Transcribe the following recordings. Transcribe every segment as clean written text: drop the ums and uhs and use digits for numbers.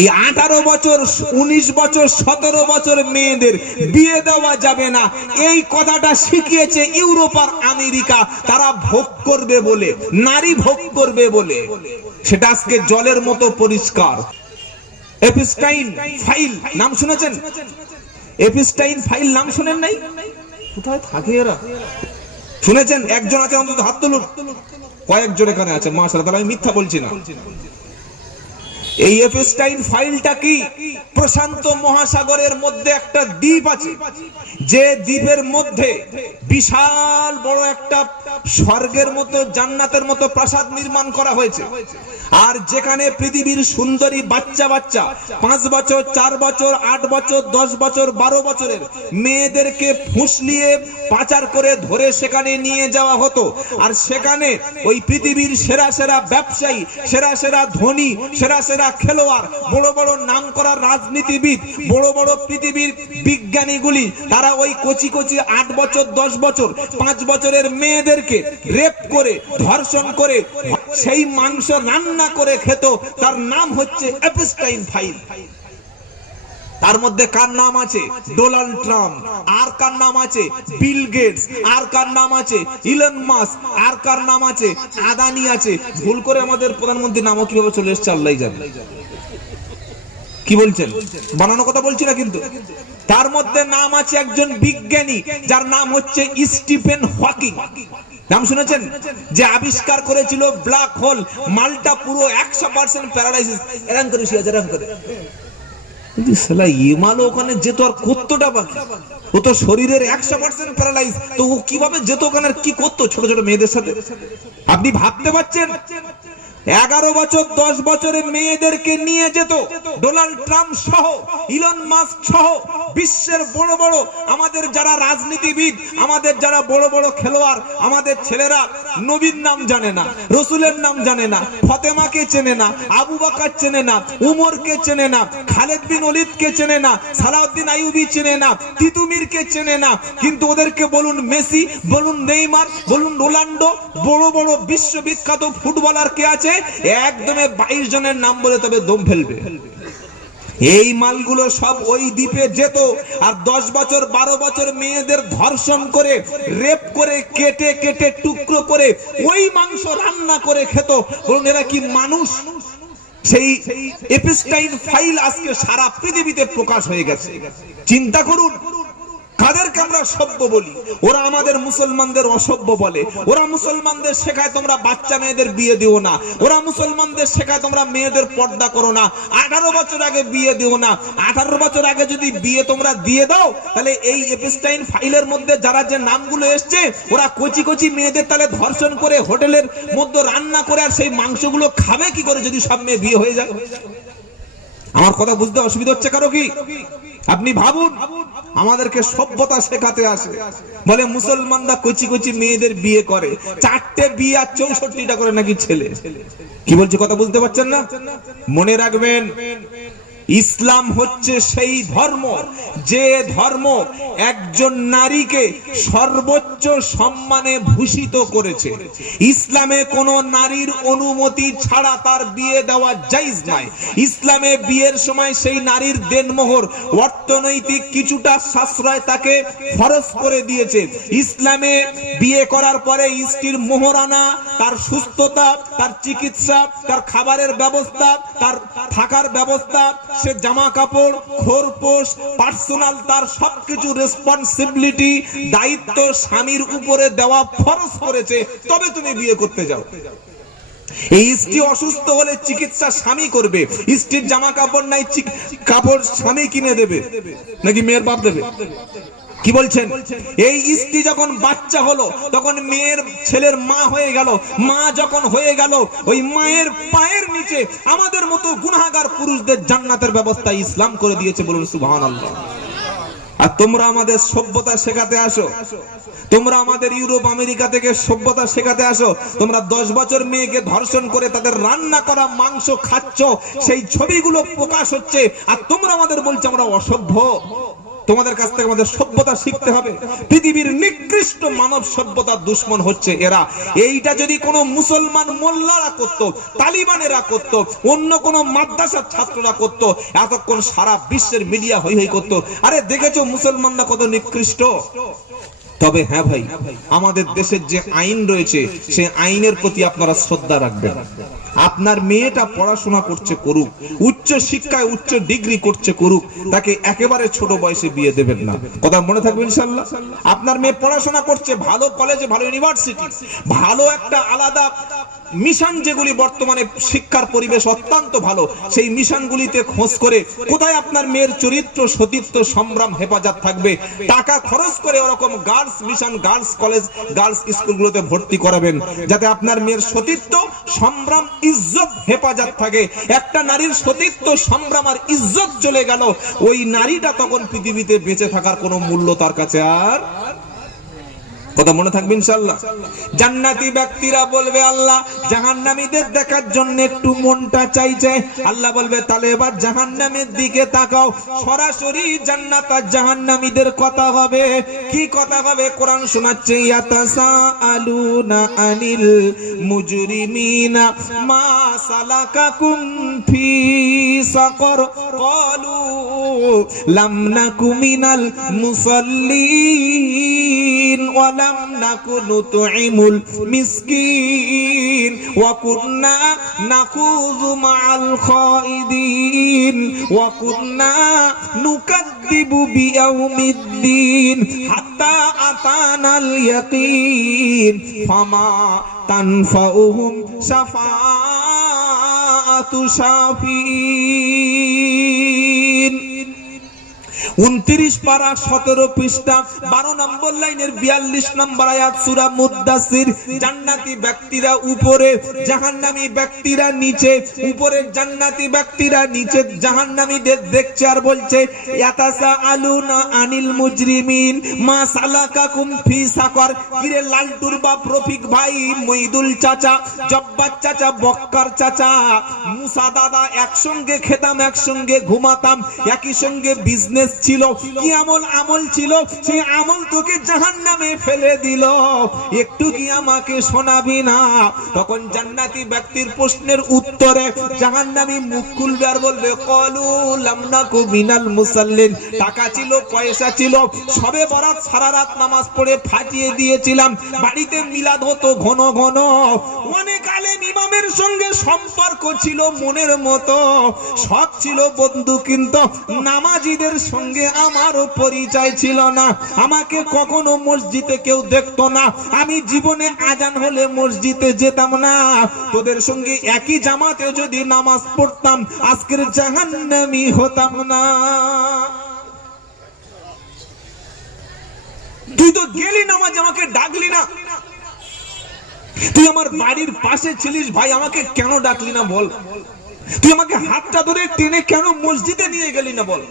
এই 18 বছর 19 বছর 17 বছর মেয়েদের বিয়ে দেওয়া যাবে না, এই কথাটা শিখিয়েছে ইউরোপ আর আমেরিকা। তারা ভোগ করবে বলে, নারী ভোগ করবে বলে। সেটা আজকে জলের মতো পরিষ্কার। এপস্টাইন ফাইল নাম শুনেছেন? এপস্টাইন ফাইল নাম শুনেন নাই? কোথায় থাকে এরা? শুনেছেন? একজন আছে অন্তত, হাত তুলুন। কয়েকজন এখানে আছে, মাশাআল্লাহ, তাহলে আমি মিথ্যা বলছি না। এই এপস্টাইন ফাইলটা কি? প্রশান্ত মহাসাগরের মধ্যে একটা দ্বীপ আছে, যে দ্বীপের মধ্যে বিশাল বড় একটা স্বর্গের মতো, জান্নাতের মতো প্রাসাদ নির্মাণ করা হয়েছে। আর যেখানে পৃথিবীর সুন্দরী বাচ্চা 5 বছর, 4 বছর, 8 বছর, 10 বছর, 12 বছরের মেয়েদেরকে ফুসলিয়ে পাচার করে ধরে সেখানে নিয়ে যাওয়া হতো। আর সেখানে ওই পৃথিবীর সেরা সেরা ব্যবসায়ী, সেরা সেরা ধনী, সেরা সেরা খেলোয়াড়, বড় বড় নাম করা রাজনীতিবিদ, বড় বড় পৃথিবীর বিজ্ঞানীগুলি, তারা ওই কচি কচি 8 বছর, 10 বছর, 5 বছরের মেয়েদেরকে রেপ করে, ধর্ষণ করে সেই মাংস রান্না করে খেত। তার নাম হচ্ছে এপস্টাইন ফাইল। তার মধ্যে কার নাম আছে? Donald Trump. আর কার নাম আছে? Bill Gates. আর কার নাম আছে? Elon Musk. আর কার নাম আছে? আদানি আছে। ভুল করে আমাদের প্রধানমন্ত্রী নামও কিভাবে চলে এসেছে আল্লাহই জানে। কি বলছেন? বানানো কথা বলছি না কিন্তু। তার মধ্যে নাম আছে একজন বিজ্ঞানী, যার নাম হচ্ছে স্টিফেন হকিং। নাম শুনেছেন? যে আবিষ্কার করেছিল ব্ল্যাক হোল। মালটা পুরো 100% প্যারালাইসিস, এরকম করে শুয়ে আছে, এরকম করে। শালা ইমালো ওখানে যেত, আর কতটা বাকি? ও তো শরীরের 100% প্যারালাইজ, তো ও কিভাবে যেত ওখানে, কি করতো ছোট ছোট মেয়েদের সাথে? আপনি ভাবতে পারছেন? 11 বছর 10 বছরের মেয়েদেরকে নিয়ে যেত ডোনাল্ড ট্রাম্প সহ, ইলন মাস্ক সহ, বিশ্বের বড় বড় আমাদের যারা রাজনীতিবিদ, আমাদের যারা বড় বড় খেলোয়াড়। আমাদের ছেলেরা নবীর নাম জানে না, রসুলের নাম জানে না, ফাতেমাকে চেনে না, আবু বকর চেনে না, উমরকে চেনে না, খালেদ বিন ওলীদকে চেনে না, সালাউদ্দিন আইয়ুবী চেনে না, তিতুমিরকে চেনে না। কিন্তু ওদেরকে বলুন মেসি, বলুন নেইমার, বলুন রোনাল্ডো, বড় বড় বিশ্ববিখ্যাত ফুটবলার কে আছে, একদমে 22 জনের নাম বলে তবে দম ফেলবে। এই মালগুলো সব ওই দ্বীপে যেত, আর 10 বছর 12 বছর মেয়েদের ধর্ষণ করে, রেপ করে, কেটে কেটে টুকরো করে ওই মাংস রান্না করে খেত। বলুন এরা কি মানুষ? সেই এপস্টাইন ফাইল আজকে সারা পৃথিবীতে প্রকাশ হয়ে গেছে। চিন্তা করুন, কাদেরকে আমরা সভ্য বলি, ওরা আমাদের মুসলমানদের অসভ্য বলে। ওরা মুসলমানদের শেখায় তোমরা বাচ্চা মেয়েদের বিয়ে দিও না। ওরা মুসলমানদের শেখায় তোমরা মেয়েদের পর্দা করো না, 18 বছর আগে বিয়ে দিও না। 18 বছর আগে যদি বিয়ে তোমরা দিয়ে দাও, তাহলে এই এপস্টাইন ফাইলের মধ্যে যারা যে নামগুলো এসছে, ওরা কচি কচি মেয়েদের তাহলে ধর্ষণ করে হোটেলের মধ্যে রান্না করে, আর সেই মাংসগুলো খাবে কি করে যদি সব মেয়ে বিয়ে হয়ে যায়? আমার কথা বুঝতে অসুবিধা হচ্ছে কারো কি? আপনি ভাবুন, আমাদেরকে সভ্যতা শেখাতে আসে, বলে মুসলমানরা কচি কচি মেয়েদের বিয়ে করে, 4টে বিয়ে আর 64টা করে নাকি ছেলে। কি বলছে কথা বুঝতে পারছেন না? মনে রাখবেন, ইসলাম হচ্ছে সেই ধর্ম যে ধর্ম একজন নারীকে সর্বোচ্চ সম্মানে ভূষিত করেছে। ইসলামে কোন নারীর অনুমতি ছাড়া তার বিয়ে দেওয়া জায়েজ নয়। ইসলামে বিয়ের সময় সেই নারীর দেনমোহর, অর্থনৈতিক কিছুটা সাশ্রয় তাকে ফরজ করে দিয়েছে। ইসলামে বিয়ে করার পরে স্ত্রীর মোহরানা, তার সুস্থতা, তার চিকিৎসা, তার খাবারের ব্যবস্থা, তার থাকার ব্যবস্থা, সে জামা কাপড়, খোরপোশ, পার্সোনাল, তার সবকিছু রেসপন্সিবিলিটি, দায়িত্ব স্বামীর উপরে দেওয়া ফরজ করেছে। তবে তুমি বিয়ে করতে যাও। এই স্ত্রী অসুস্থ হলে চিকিৎসা স্বামী করবে। স্ত্রীর জামা কাপড় নাই, কাপড় স্বামী কিনে দেবে নাকি মেয়ের বাপ দেবে? কি বলছেন? এই স্ত্রী যখন বাচ্চা হলো, তখন মেয়ের ছেলের মা হয়ে গেল। মা যখন হয়ে গেল, ওই মায়ের পায়ের নিচে আমাদের মতো গুনাহগার পুরুষদের জান্নাতের ব্যবস্থা ইসলাম করে দিয়েছে। বলুন সুবহানাল্লাহ। আর তোমরা আমাদের সভ্যতা শেখাতে আসো, তোমরা আমাদের ইউরোপ আমেরিকা থেকে সভ্যতা শেখাতে আসো। তোমরা 10 বছর মেয়েকে ধর্ষণ করে তাদের রান্না করা মাংস খাচ্ছ, সেই ছবিগুলো প্রকাশ হচ্ছে, আর তোমরা আমাদের বলছো আমরা অসভ্য। তোমাদের কাছ থেকে আমাদের সভ্যতা শিখতে হবে। পৃথিবীর নিকৃষ্ট মানব সভ্যতার দুশ্মন হচ্ছে এরা। এইটা যদি কোনো মুসলমান মোল্লারা করত, তালিবানেরা করত, অন্য কোনো মাদ্রাসার ছাত্ররা করত, এতক্ষণ সারা বিশ্বের মিডিয়া হই হই করত, আরে দেখেছো মুসলমানরা কত নিকৃষ্ট। তবে হ্যাঁ ভাই, আমাদের দেশের যে আইন রয়েছে সেই আইনের প্রতি আপনারা শ্রদ্ধা রাখবেন। আপনার মেয়েটা পড়াশোনা করছে করুক, উচ্চ শিক্ষায় উচ্চ ডিগ্রি করছে করুক, তাকে একেবারে ছোট বয়সে বিয়ে দেবেন না। কথা মনে থাকবে ইনশাআল্লাহ। আপনার মেয়ে পড়াশোনা করছে ভালো কলেজে, ভালো ইউনিভার্সিটি, ভালো একটা আলাদা মিশন, যেগুলি বর্তমানে শিক্ষার পরিবেশ অত্যন্ত ভালো, সেই মিশনগুলিতে খোঁজ করে কোথায় আপনার মেয়ের চরিত্র, সতীত্ব, সম্ভ্রম, হেফাজত থাকবে, টাকা খরচ করে ওরকম girls mission, girls college, girls স্কুলগুলোতে ভর্তি করাবেন, যাতে আপনার মেয়ের সতীত্ব, সম্ভ্রম, ইজ্জত, হেফাজত থাকে। একটা নারীর সতীত্ব, সম্ভ্রম আর ইজ্জত চলে গেল, ওই নারীটা তখন পৃথিবীতে বেঁচে থাকার কোনো মূল্য তার কাছে আর। কথা মনে থাকবে ইনশাআল্লাহ। জান্নাতি ব্যক্তিরা বলবে আল্লাহ জাহান্নামীদের দেখার জন্য একটু মনটা চাইছে। আল্লাহ বলবে তাহলে এবার জাহান্নামের দিকে তাকাও। সরাসরি জান্নাত আর জাহান্নামীদের কথা হবে। কি কথা হবে? কোরআন শোনাচ্ছে, ইয়াতাসাআলুনা আনিল মুজরিমিনা মা সালাকাকুম ফি সাকর ক্বালু লাম নাকু মিনাল মুসাল্লিন ওয়া লাম নাকু নুতঈমুল মিসকিন ওয়া কুননা নাকুযু মা'আল খাইদিন ওয়া কুননা নুকাদ্দিবু বিয়াউমিদ্দিন হাত্তা আতানাল ইয়াকিন ফামা তানফাউহুম শাফাআতু শাফিঈন। 29 পারা 17 পৃষ্ঠা 12 নম্বর লাইনের 42 নম্বর আয়াত সূরা মুদ্দাসির। জান্নাতি ব্যক্তিরা উপরে, জাহান্নামী ব্যক্তিরা নিচে। উপরে জান্নাতি ব্যক্তিরা, নিচে জাহান্নামীদের দেখছে আর বলছে ইয়াতাসাআলুনা আনিল মুজরিমিন মা সালাকাকুম ফি সাকর। কিরে লালটুর বাপ রফিক ভাই, মইদুল চাচা, জব্বার চাচা, বক্কার চাচা, মুসা দাদা, একসঙ্গে খেতাম, একসঙ্গে ঘুমাতাম, একই সঙ্গে বিজনেস ছিল। কি আমল ছিল? সেই আমল তোকে জাহান্নামে ফেলে দিল। একটু কি আমাকে শোনাবি না? তখন জান্নাতি ব্যক্তির প্রশ্নের উত্তরে জাহান্নামী মুখ খুলবে আর বলবে ক্বালু লাম নাকু মিনাল মুসাল্লিন। টাকা ছিল, পয়সা ছিল, সবে বরাত সারা রাত নামাজ পড়ে ফাটিয়ে দিয়েছিলাম, বাড়িতে মিলাদ হতো ঘন ঘন, অনেক আলেম ইমামের সঙ্গে সম্পর্ক ছিল মনের মতো, সব ছিল বন্ধু, কিন্তু নামাজীদের সঙ্গে আমারও পরিচয় ছিল না। আমাকে কখনো মসজিদে কেউ দেখতো না। আমি জীবনে আজান হলে মসজিদে যেতাম না। তোদের সঙ্গে একই জামাতে যদি নামাজ পড়তাম আজকের জাহান্নামী হতাম না। তুই তো গেলি নামাজ, আমাকে ডাকলি না। তুই আমার বাড়ির পাশে ছিলিস ভাই, আমাকে কেন ডাকলি না বল? তুই আমাকে হাতটা ধরে টেনে কেন মসজিদে নিয়ে গেলি না বল?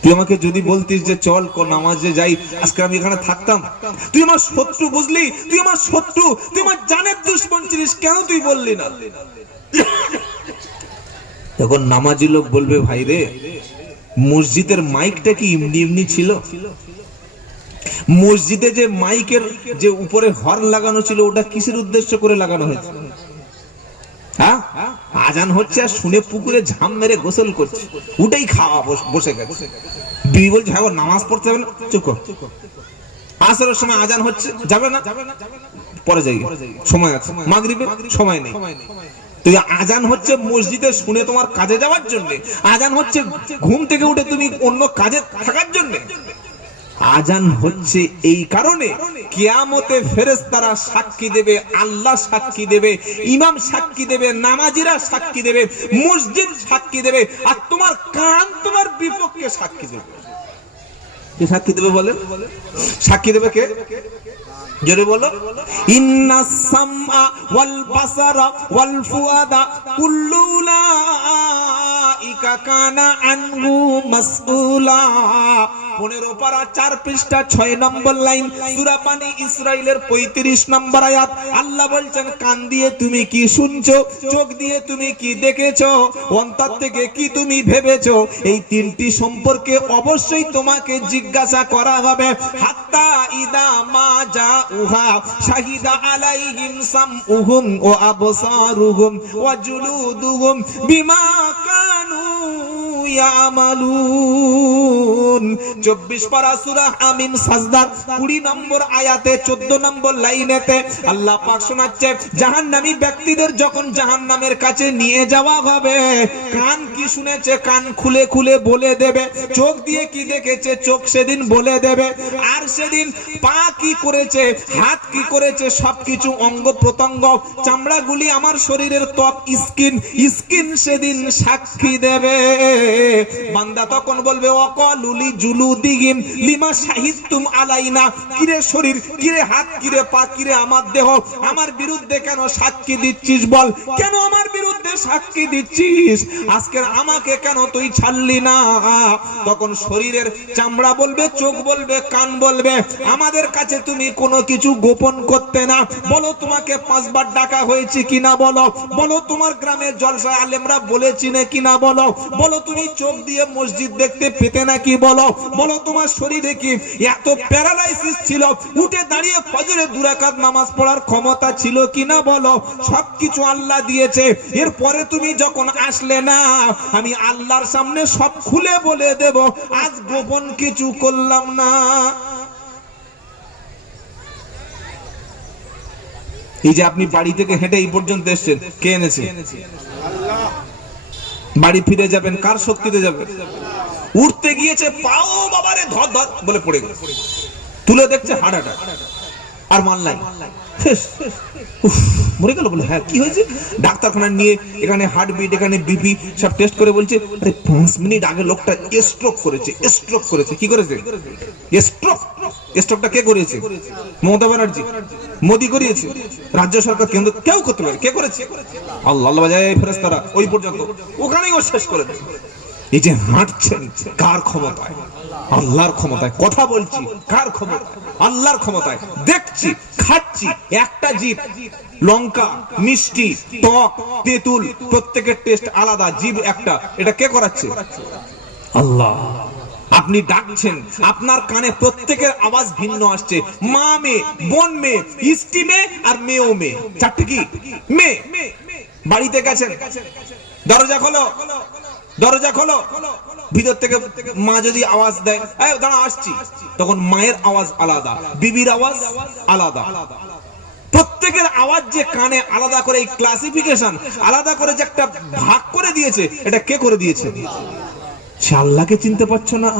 তুই আমাকে যদি বলতিস যে চল নামাজে যাই, আজকে আমি এখানে থাকতাম। তুই আমার শত্রু, বুঝলি? তুই আমার শত্রু, তুই আমার জানের দুশমন ছিলিস, কেন তুই বললি না? তখন নামাজি লোক বলবে ভাই রে, মসজিদের মাইকটা কি এমনি এমনি ছিল? মসজিদে যে মাইকের যে উপরে হর্ন লাগানো ছিল ওটা কিসের উদ্দেশ্য করে লাগানো হয়েছে? হ্যাঁ, আজান হচ্ছে আর শুনে পুকুরে ঝাম মেরে গোসল করছে, ওটাই খাওয়া বসে গেছে। বিবি বলছে হ্যাঁ নামাজ পড়তে যাবে না, চুপ কর। আসরের সময় আজান হচ্ছে, যাবে না, পরে যাই, সময় আছে। মাগরিবে সময় নেই। তুই আজান হচ্ছে মসজিদে শুনে তোমার কাজে যাওয়ার জন্য, আজান হচ্ছে ঘুম থেকে উঠে তুমি অন্য কাজে থাকার জন্য। আজান হচ্ছে এই কারণে কিয়ামতে ফেরেশতারা সাক্ষী দেবে, আল্লাহ সাক্ষী দেবে, ইমাম সাক্ষী দেবে, নামাজিরা সাক্ষী দেবে, মসজিদ সাক্ষী দেবে, আর তোমার কান তোমার বিপক্ষে সাক্ষী দেবে। কে সাক্ষী দেবে বলেন? সাক্ষী দেবে কে? জোরে বলো। ইন্নাস সামআ ওয়াল বাসারা ওয়াল ফুআদা কুল্লু উলাইকা কানা আনহু মাসউলা। 15 পারা 4 পৃষ্ঠা 6 নম্বর লাইন, সূরা বনী ইসরাইলের 35 নম্বর আয়াত। আল্লাহ বলছেন, কান দিয়ে তুমি কি শুনছো, চোখ দিয়ে তুমি কি দেখেছো, অন্তর থেকে কি তুমি ভেবেছো, এই তিনটি সম্পর্কে অবশ্যই তোমাকে জিজ্ঞাসা করা হবে। হাত্তা ইদা মা জাউহা শাহিদা আলাইহিম সামউহুম ওয়া আবসারুহুম ওয়া জুলুদুহুম বিমা কানু ইয়ামালুন। 24 পারা সূরা আমিন সাজদার 20 নম্বর আয়াতে 14 নম্বর লাইনেতে আল্লাহ পাক শোনাচ্ছে, জাহান্নামী ব্যক্তিদের যখন জাহান্নামের কাছে নিয়ে যাওয়া হবে, কান কি শুনেছে কান খুলে খুলে বলে দেবে, চোখ দিয়ে কি দেখেছে চোখ সেদিন বলে দেবে, আর সেদিন পা কি করেছে হাত কি করেছে সবকিছু অঙ্গ প্রত্যঙ্গ চামড়াগুলি আমার শরীরের ত্বক স্কিন সেদিন সাক্ষী দেবে। বান্দা তখন বলবে, ওয়াকালুলি জুলুদিহিম লিমা শাহিদতুম আলাইনা, কিরে শরীর, কিরে হাত, কিরে পা, কিরে আমার দেহ, আমার বিরুদ্ধে কেন সাক্ষী দিচ্ছিস বল, কেন আমার বিরুদ্ধে সাক্ষী দিচ্ছিস, আজকে আমাকে কেন তুই ছাড়লি না। তখন শরীরের চামড়া বলবে, চোখ বলবে, কান বলবে, আমাদের কাছে তুমি কোনো কিছু গোপন করতে না, বলো তোমাকে 5 বার ডাকা হয়েছে কিনা বলো, বলো তোমার গ্রামের জলসা আলেমরা বলেছি না কিনা বলো, বলো তুমি চোখ দিয়ে মসজিদ দেখতে পেতে নাকি বলো, বলো তোমার শরীরে কি এত প্যারালাইসিস ছিল, উঠে দাঁড়িয়ে ফজরে 2 রাকাত নামাজ পড়ার ক্ষমতা ছিল কিনা বলো, সবকিছু আল্লাহ দিয়েছে। এরপরে তুমি যখন আসলে না, আমি আল্লাহর সামনে সব খুলে বলে দেব, আজ গোপন কিছু করলাম না। এই যে আপনি বাড়ি থেকে হেঁটে এই পর্যন্ত এসেছেন, কে এনেছে? আল্লাহ। বাড়ি ফিরে যাবেন কার শক্তিতে যাবেন? উঠতে গিয়েছে, পাও বাবারে ধর ধর বলে পড়ে গেল, তুলে দেখছে হার্ট অ্যাটাক, আর মানলাই মরে গেল। বলে হ্যাঁ কি হয়েছে? ডাক্তারখানা নিয়ে এখানে হার্টবিট, এখানে বিপি সব টেস্ট করে বলছে, আরে 5 মিনিট আগে লোকটা স্ট্রোক করেছে। কি করেছে? স্ট্রোকটা কে করেছে? মমতা ব্যানার্জি, মোদি করিয়েছে, রাজ্য সরকার, কেন্দ্র, কেউ করতে পারে। কে করেছে? আল্লাহ। আল্লাহ বাজায় ফেরেশতারা ওই পর্যন্ত, ওখানেই ও শেষ করে দেয়। এই যে হাঁটছেন কার ক্ষমতায়? আল্লাহর ক্ষমতায়। কথা বলছি কার ক্ষমতায়? আল্লাহর ক্ষমতায়। দেখছি, খাচ্ছি, একটা জিভ, লঙ্কা, মিষ্টি, টক, তেঁতুল, প্রত্যেকের টেস্ট আলাদা, জিভ একটা, এটা কে করাচ্ছে? আল্লাহ। আপনি ডাকছেন, আপনার কানে প্রত্যেকের আওয়াজ ভিন্ন আসছে, মা মেয়ে, বোন মেয়ে, স্ত্রী মেয়ে আর মেয়েও মেয়ে, চারটে কি মেয়ে। বাড়িতে গেছেন, দরজা খোলো, দরজা খোলো, ভিতর থেকে মা যদি আওয়াজ দেয়, এই দাঁড়া আসছি, তখন মায়ের আওয়াজ আলাদা, বিবির আওয়াজ আলাদা, প্রত্যেকের আওয়াজ যে কানে আলাদা করে, এই ক্লাসিফিকেশন আলাদা করে যে একটা ভাগ করে দিয়েছে, এটা কে করে দিয়েছে? সে আল্লাহকে চিনতে পারছো না।